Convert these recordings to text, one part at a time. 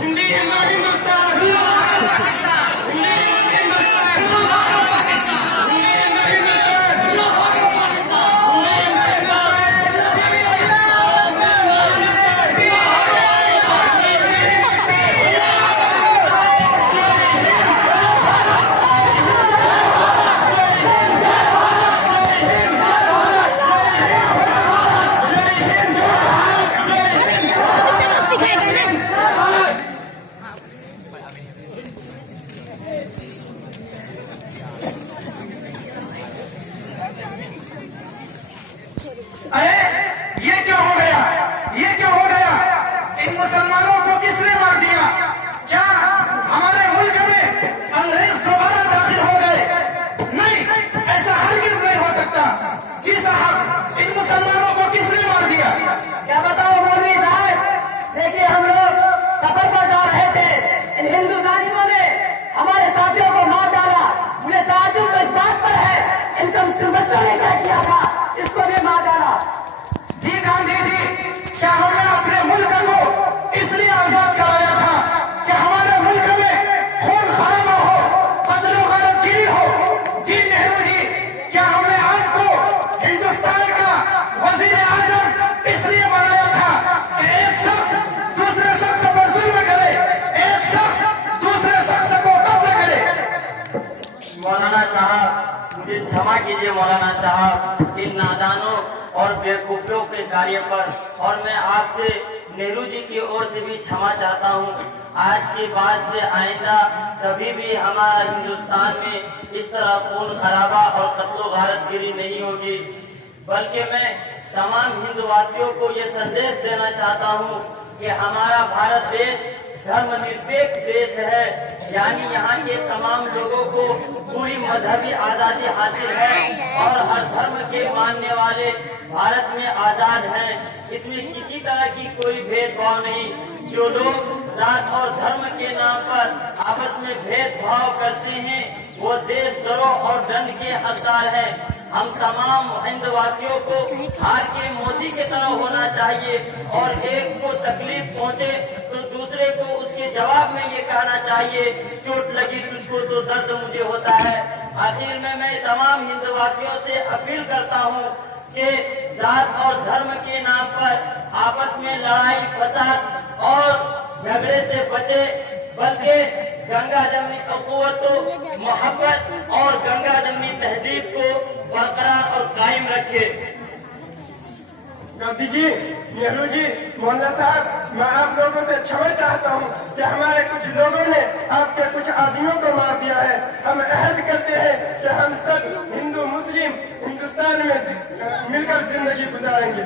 हिंदी हिंदू हिंदुस्तान, हिंदी हिंदुस्तान, अरे ये क्यों हो गया? ये क्यों हो गया? इन मुसलमानों को किसने मार दिया? क्या हमारे मुल्क में अंग्रेज दोबारा दाखिल हो गए? नहीं, ऐसा हरगिज़ नहीं हो सकता। जी साहब, इन मुसलमानों को किसने मार दिया? क्या बताओ मौलवी साहब, देखिए हम लोग सफर पर जा रहे थे, इन हिंदू जालिमों ने हमारे साथियों को मार डाला। मुझे ताज्जुब इस बात पर है, इनका मुस्लिम बच्चों ने क्या किया था, इसको भी मार डाला। जी गांधी जी, क्या हमने अपने मुल्क को इसलिए आजाद कराया था कि हमारे मुल्क में खून खराबा हो, कत्ल और गारतगिरी हो? जी नेहरू जी, क्या हमने आपको हिंदुस्तान का वजीर आजम इसलिए बनाया था कि एक शख्स दूसरे शख्स पर जुल्म करे, एक शख्स दूसरे शख्स को कब्जा करे? मौलाना साहब, मुझे क्षमा कीजिए मौलाना साहब, इन नादानों और बेवकूफियों के कार्य पर, और मैं आपसे नेहरू जी की ओर से भी क्षमा चाहता हूँ। आज के बाद से आइंदा कभी भी हमारे हिंदुस्तान में इस तरह खून खराबा और कत्लो गारतगिरी नहीं होगी। बल्कि मैं तमाम हिंदुवासियों को ये संदेश देना चाहता हूँ कि हमारा भारत देश धर्मनिरपेक्ष देश है, यानी यहाँ के तमाम लोगों को पूरी मजहबी आजादी हासिल है और हर धर्म के मानने वाले भारत में आजाद हैं। इसमें किसी तरह की कोई भेदभाव नहीं। जो लोग जात और धर्म के नाम पर आपस में भेदभाव करते हैं वो देशद्रोह और दंड के हकदार हैं। हम तमाम हिंदवासियों को हार के मोदी की तरह होना चाहिए और एक को तकलीफ पहुँचे तो दूसरे को उसके जवाब में ये कहना चाहिए, चोट लगी तुझको तो दर्द मुझे होता है। आखिर में मैं तमाम हिंदवासियों से अपील करता हूँ कि जात और धर्म के नाम पर आपस में लड़ाई फसाद और झगड़े से बचे, बल्कि गंगा जमनी अखुवत, मोहब्बत और गंगा जमनी तहजीब को बरकरार और कायम रखे। गांधी जी, नेहरू जी, मौलाना साहब, मैं आप लोगों से क्षमा चाहता हूँ कि हमारे कुछ लोगों ने आपके कुछ आदमियों को मार दिया है। हम अहद करते हैं कि हम सब हिंदू मुस्लिम हिंदुस्तान में मिलकर जिंदगी गुजारेंगे।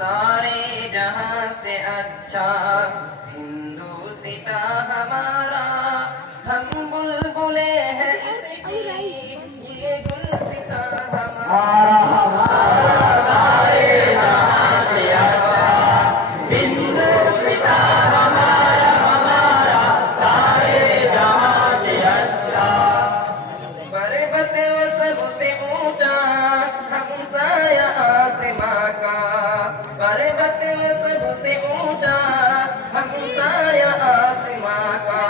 सारे जहां से अच्छा हिंदुस्ता हमारा, हम बुलबुले हैं इसकी, ये गुलसिता हमारा। सारे जहां से अच्छा हिंदुस्ता हमारा, हमारा सारे जहां से अच्छा। पर्वत व सबसे ऊंचा हमसाया आसमां का, पर्वत व सबसे ऊंचा हमसाया आसमां का।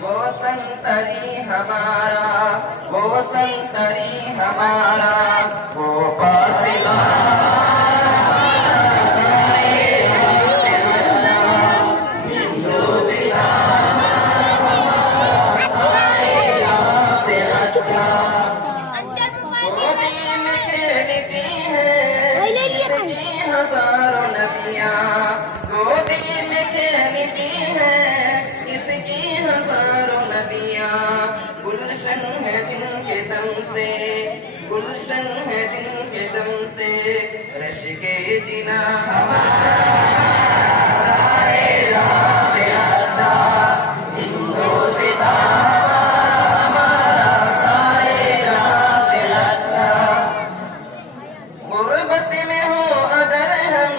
वो संतरी हमारा, वो संतरी हमारा, वो फासिला हजारों नदियाँ गोदी में खेलती हैं, इसकी हजारों नदियाँ। गुलशन है दिन के दम से, गुलशन है दिन के दम से, रश के जिना हमारा सारे जहां से अच्छा हिंदुस्तान हमारा, सारे जहां से अच्छा। गुर्बत में हो अगर हम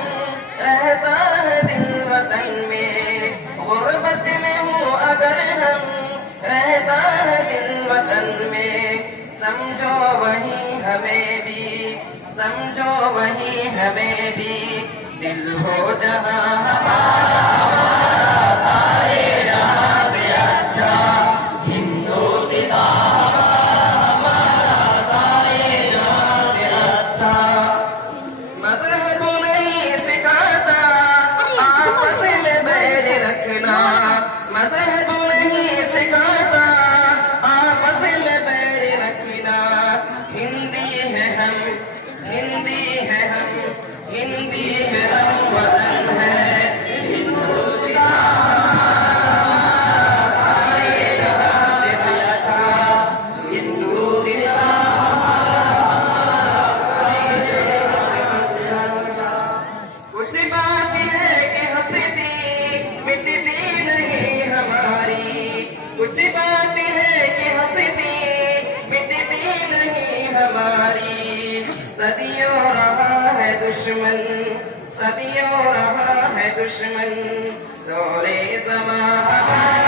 रहता है दिल वतन में, गुर्बत में हो अगर हम रहता है दिल वतन में। हमें भी, समझो वही हमें भी, दिल हो जहाँ हमारा सारे जहाँ से अच्छा, हिंदुस्तान हमारा सारे जहाँ से अच्छा। मजहब नहीं सिखाता आपस में बैर रखना, मजहब नहीं सिखाता आपस में बैर रखना। हिंदी है हम, हिंदी है हम, हिंदी है हम, वतन है हिंदुस्तान सारे जहाँ से अच्छा, हिंदुस्तान कुछ बात है कि हंसती मिटती नहीं हमारी, कुछ बात है कि हंसती मिटती नहीं हमारी। सदियों रहा है दुश्मन, सदियों रहा है दुश्मन, दौरे ज़मां हमारा